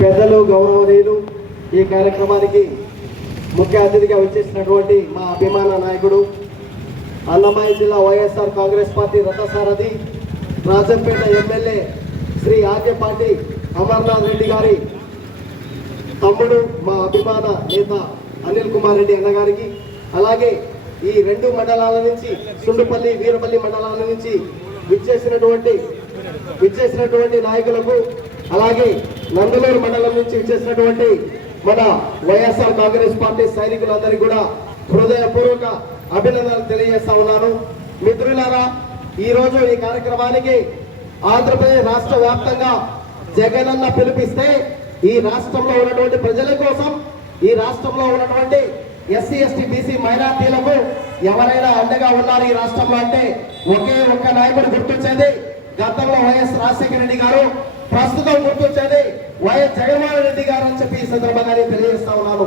పెద్దలు గౌరవనీయులు ఈ కార్యక్రమానికి ముఖ్య అతిథిగా వచ్చేసినటువంటి మా అభిమాన నాయకుడు అన్నమయ్య జిల్లా వైఎస్ఆర్ కాంగ్రెస్ పార్టీ రథసారథి రాజంపేట ఎమ్మెల్యే శ్రీ ఆర్యపాటి అమర్నాథ్ రెడ్డి గారి తమ్ముడు మా అభిమాన నేత అనిల్ కుమార్ రెడ్డి అన్నగారికి, అలాగే ఈ రెండు మండలాల నుంచి సుండుపల్లి వీరపల్లి మండలాల నుంచి విచ్చేసినటువంటి నాయకులకు, అలాగే నందలూరు మండలం నుంచి విచ్చేసినటువంటి మన వైఎస్ఆర్ కాంగ్రెస్ పార్టీ సైనికులందరికీ కూడా హృదయపూర్వక అభినందనలు తెలియజేస్తా ఉన్నాను. మిత్రులారా, ఈరోజు ఈ కార్యక్రమానికి ఆంధ్రప్రదేశ్ రాష్ట్ర వ్యాప్తంగా జగనన్న పిలిపిస్తే ఈ రాష్ట్రంలో ఉన్నటువంటి ప్రజల కోసం, ఈ రాష్ట్రంలో ఉన్నటువంటి ఎస్సీ ఎస్టీ బీసీ మైనార్టీలకు ఎవరైనా అండగా ఉన్నారు ఈ రాష్ట్రంలో అంటే ఒకే ఒక్క నాయకుడు గుర్తొచ్చేది గతంలో వైఎస్ రాజశేఖర రెడ్డి గారు, ప్రస్తుతం గుర్తొచ్చేది వైఎస్ జగన్మోహన్ రెడ్డి గారు అని చెప్పి ఈ సందర్భంగా తెలియజేస్తా ఉన్నాను.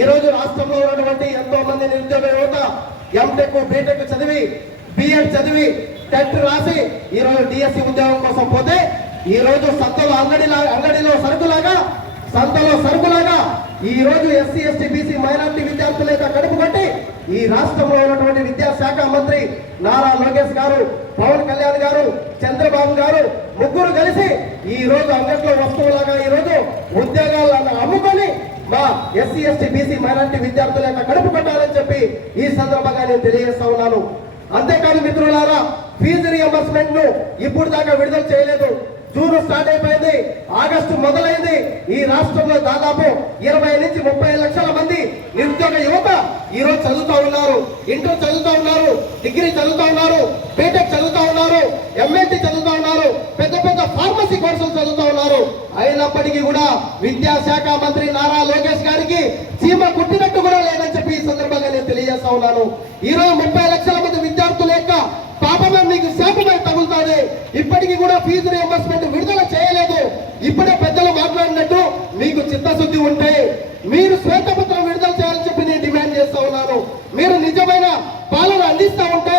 ఈ రోజు రాష్ట్రంలో ఉన్నటువంటి ఎంతో మంది నిరుద్యోగ యువత ఎంటెక్ బీటెక్ చదివి బిఎడ్ చదివి టెట్ రాసి ఈ రోజు డిఎస్సి ఉద్యోగం కోసం పోతే ఈ రోజు అంగడిలో సరుకులాగా ఈ రోజు ఎస్సీ ఎస్టీ బీసీ మైనార్టీ విద్యార్థుల యొక్క కడుపు కట్టి ఈ రాష్ట్రంలో ఉన్నటువంటి విద్యాశాఖ మంత్రి నారా లోకేష్ గారు, పవన్ కళ్యాణ్ గారు, చంద్రబాబు గారు ముగ్గురు కలిసి ఈ రోజు అంగట్లో వస్తువులాగా ఈ రోజు ఉద్యోగాలను అమ్ముకొని మా ఎస్సీ ఎస్టీ బీసీ మైనార్టీ విద్యార్థుల యొక్క కడుపు కట్టాలని చెప్పి ఈ సందర్భంగా నేను తెలియజేస్తా ఉన్నాను. అంతేకాదు మిత్రులారా, ఫీజు రియంబర్స్మెంట్ ను ఇప్పుడు దాకా విడుదల చేయలేదు. జూన్ స్టార్ట్ అయిపోయింది, ఆగస్టు మొదలైంది. ఈ రాష్ట్రంలో దాదాపు 20 నుంచి 30 లక్షల మంది నిరుద్యోగ యువత ఈ రోజు చదువుతా ఉన్నారు. ఇంటర్ చదువుతా ఉన్నారు, డిగ్రీ చదువుతా ఉన్నారు, బీటెక్ చదువుతా ఉన్నారు, ఎంఎస్సీ చదువుతా ఉన్నారు, పెద్ద పెద్ద ఫార్మసీ కోర్సులు చదువుతా ఉన్నారు. అయినప్పటికీ కూడా విద్యాశాఖ మంత్రి నారా లోకేష్ గారికి చీమ కుట్టినట్టు కూడా లేదని చెప్పి ఈ సందర్భంగా నేను తెలియజేస్తా ఉన్నాను. ఈ రోజు 30 లక్షల మంది విద్యార్థుల యొక్క పాపమే మీకు శాపమై తగులుతాది. ఇప్పటికీ కూడా ఫీజు రియంబర్స్మెంట్ విడుదల చేయలేదు. ఇప్పుడే పెద్దలు మాట్లాడినట్టు మీకు చిత్తశుద్ధి ఉంటే మీరు శ్వేతపత్రం విడుదల చేయాలని చెప్పి నేను డిమాండ్ చేస్తా ఉన్నాను. మీరు నిజమైన పాలన అందిస్తా ఉంటే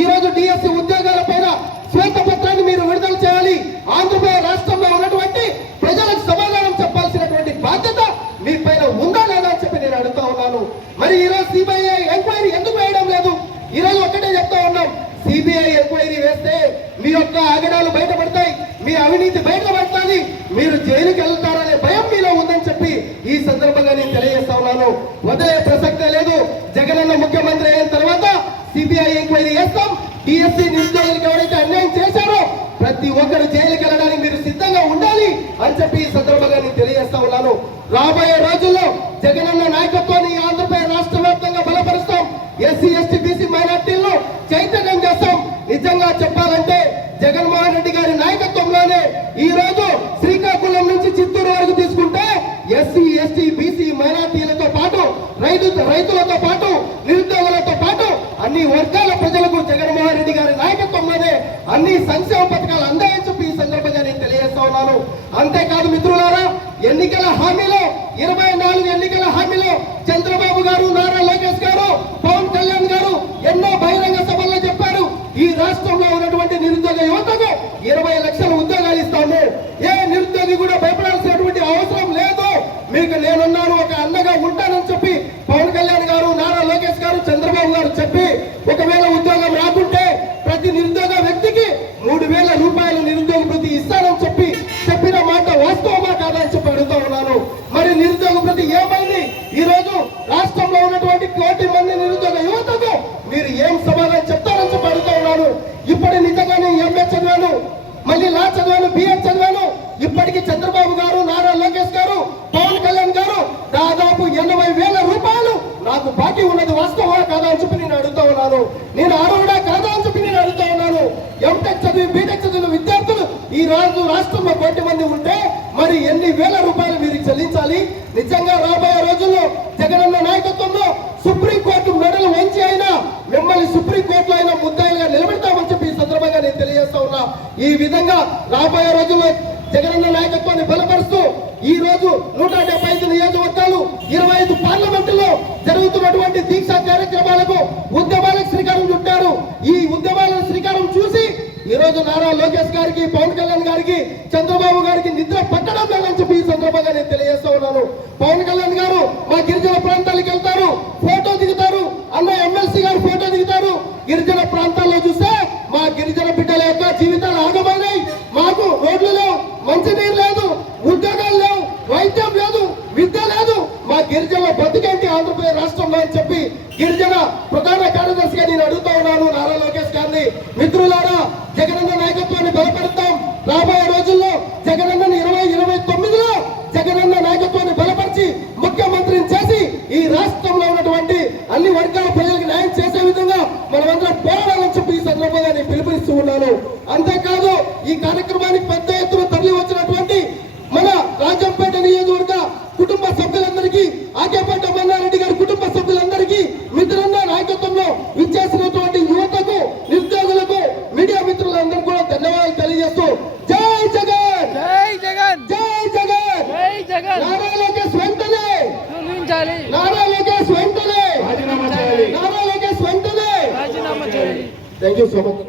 ఈ రోజు డిఎస్సి ఉద్యోగాల పైన శ్వేతపత్రాన్ని మీరు విడుదల చేయాలి. ఆంధ్రప్రదేశ్ రాష్ట్రంలో ఉన్నటువంటి ప్రజలకు సమాధానం చెప్పాల్సినటువంటి బాధ్యత మీ పైన ఉందా లేదా అని చెప్పి నేను అడుగుతా ఉన్నాను. మరి ఈ రోజు సిబిఐ ఎంక్వైరీ ఎందుకు వేయడం లేదు? ఈ రోజు ఒక్కటే చెప్తా ఉన్నాం, సిబిఐ ఎంక్వైరీ వేస్తే మీ యొక్క ఆగడాలు బయటపడతాయి, మీ అవినీతి బయటపడుతుంది, మీరు జైలుకి వెళ్తారనే భయం మీలో ఉందని చెప్పి ఈ సందర్భంగా నేను తెలియజేస్తా ఉన్నాను. వదిలే ప్రసక్తే లేదు. జగనన్న ముఖ్యమంత్రి అయిన తర్వాత సిబిఐ ఎంక్వైరీ చేస్తాం. డిఎస్సి నిరుద్యోగులకు ఎవరైతే అన్యాయం చేశారో ప్రతి ఒక్కరు జైలుకి వెళ్ళడానికి మీరు సిద్ధంగా ఉండాలి అని చెప్పి ఈ సందర్భంగా నేను తెలియజేస్తా ఉన్నాను. రాబోయే రోజుల్లో జగనన్న నాయకత్వాన్ని ఆంధ్రప్రదేశ్ రాష్ట్ర వ్యాప్తంగా బలపరుస్తాం. ఎస్సీ ఎస్టీ బీసీ మైనార్టీలను చైతన్యం చేస్తాం. నిజంగా చెప్పాలంటే జగన్మోహన్ రెడ్డి గారి నాయకత్వంలోనే ఈ రోజు శ్రీకాకుళం నుంచి చిత్తూరు వరకు తీసుకుంటే ఎస్సీ ఎస్టీ బీసీ మైనార్టీలతో పాటు రైతులతో పాటు నిరుద్యోగులతో పాటు అన్ని వర్గాల ప్రజలకు జగన్మోహన్ రెడ్డి గారి నాయకత్వంలోనే అన్ని సంక్షేమ పథకాలు అందాయని చెప్పి ఈ సందర్భంగా నేను తెలియజేస్తా ఉన్నాను. అంతేకాదు మిత్రులారా, ఎన్నికల హామీలో 24 ఎన్నికల హామీలో చంద్రబాబు గారు, నారా లోకేష్ గారు, పవన్ కళ్యాణ్ గారు ఎన్నో బహిరంగ సభల్లో చెప్పారు, ఈ రాష్ట్రంలో ఉన్నటువంటి నిరుద్యోగ యువతకు 20 లక్షల ఉద్యోగాలు ఇస్తాము. ఏ నిరుద్యోగి కూడా భయపడాల్సినటువంటి అవసరం లేదు, మీకు నేనున్నాను, ఒక అన్నగా ఉంటానని చెప్పి పవన్ కళ్యాణ్ గారు, నారా లోకేష్ గారు, చంద్రబాబు గారు చెప్పి ఒకవేళ ఉద్యోగం రాకుంటే ప్రతి నిరుద్యోగ వ్యక్తికి 3,000 రూపాయల నిరుద్యోగ భృతి ఇస్తానని చెప్పి చెప్పిన మాట వాస్తవమా కాదా అని చెప్పి అడుగుతా ఉన్నాను. మరి నిరుద్యోగ భృతి ఏమైంది? ఈ రోజు రాష్ట్రంలో ఉన్నటువంటి 1 కోటి మంది నిరుద్యోగ యువతకు మీరు ఏం సమాధానం చెప్తారని చెప్పి అడుగుతా ఉన్నాను. ఇప్పుడు నిజంగానే ఎంఏ చదివాను, మళ్ళీ లా చదివాను, బిఎడ్ చదివాను. ఇప్పటికీ చంద్రబాబు గారు, నారా లోకేష్ గారు, పవన్ కళ్యాణ్ గారు దాదాపు 80,000 రూపాయలు నాకు బాకీ ఉన్నది వాస్తవా కాదా అని చెప్పి నేను అడుగుతా ఉన్నాను. నేను అర్హుడా కాదా అని చెప్పి నేను అడుగుతా ఉన్నాను. ఎంటెక్ చదివి బీటెక్ చదివిన విద్యార్థులు ఈ రోజు రాష్ట్రంలో 1 కోటి మంది ఉంటే మరి ఎన్ని వేల రూపాయలు మీరు చెల్లించాలి? నిజంగా రాబోయే రోజుల్లో జగనన్న నాయకత్వంలో సుప్రీంకోర్టు మెడలు వంచి అయినా మిమ్మల్ని సుప్రీంకోర్టులో అయినా ముద్దాయిలుగా నిలబెడతామని చెప్పి ఈ సందర్భంగా నేను తెలియజేస్తా ఉన్నా. ఈ విధంగా రాబోయే రోజుల్లో జగనన్న నాయకత్వాన్ని బలపరుస్తూ ఈ రోజు 175 నియోజకవర్గాలు 25 పార్లమెంటులో జరుగుతున్నటువంటి దీక్షా కార్యక్రమాలకు ఉద్యమాలకు శ్రీకారం చుట్టారు. ఈ ఉద్యమాలకు శ్రీకారం చూసి ఈ రోజు నారా లోకేష్ గారికి, పవన్ కళ్యాణ్ గారికి, చంద్రబాబు గారికి నిద్ర పట్టడం లేదని చెప్పి ఈ సందర్భంగా గిరిజన ప్రాంతాలకు వెళ్తారు, ఫోటో దిగుతారు, అన్న ఎమ్మెల్సీ గారు ఫోటో దిగుతారు. గిరిజన ప్రాంతాల్లో చూస్తే మా గిరిజన బిడ్డల యొక్క జీవితాలు ఆగమైనాయి. మాకు రోడ్లు లేవు, మంచినీరు లేదు, ఉద్యోగాలు లేవు, వైద్యం లేదు, విద్య లేదు. మా గిరిజన బతికేంటి ఆంధ్రప్రదేశ్ రాష్ట్రంలో అని చెప్పి గిరిజన ప్రధాన కార్యదర్శిగా నేను అడుగుతా ఉన్నాను నారా లోకేష్ గారిని. మిత్రులారా, జగనన్న నాయకత్వాన్ని బలపడతాం. రాబోయే రోజుల్లో జగనన్నని 2029లో జగనన్న నాయకత్వాన్ని బలపరిచి ముఖ్యమంత్రిని చేసి ఈ రాష్ట్రంలో ఉన్నటువంటి అన్ని వర్గాల ప్రజలకు న్యాయం చేసే విధంగా మనమందరం పోరాడాలని చెప్పి ఈ సందర్భంగా నేను పిలుపునిస్తూ ఉన్నాను. అంతేకాదు, ఈ కార్యక్రమానికి పెద్ద ఎత్తున తరలి వచ్చినటువంటి మన రాజంపేట నియోజకవర్గ కుటుంబ సభ్యులందరికీ, ఆకేపేట మన్నారెడ్డి గారి కుటుంబ సభ్యులందరికీ, మిత్రులందరూ నాయకత్వంలో విచ్చేసినటువంటి యువతకు, నిరుద్యోగులకు, మీడియా మిత్రులందరూ కూడా ధన్యవాదాలు తెలియజేస్తూ జై జగన్, జై జగన్, జై జగన్, జై జగన్. నారా లోకేష్ వెంటనే, నారా లోకేష్ వెంటనే నారా లోకేష్ వెంటనే. రాజీనామా చేయాలి. Thank you so much.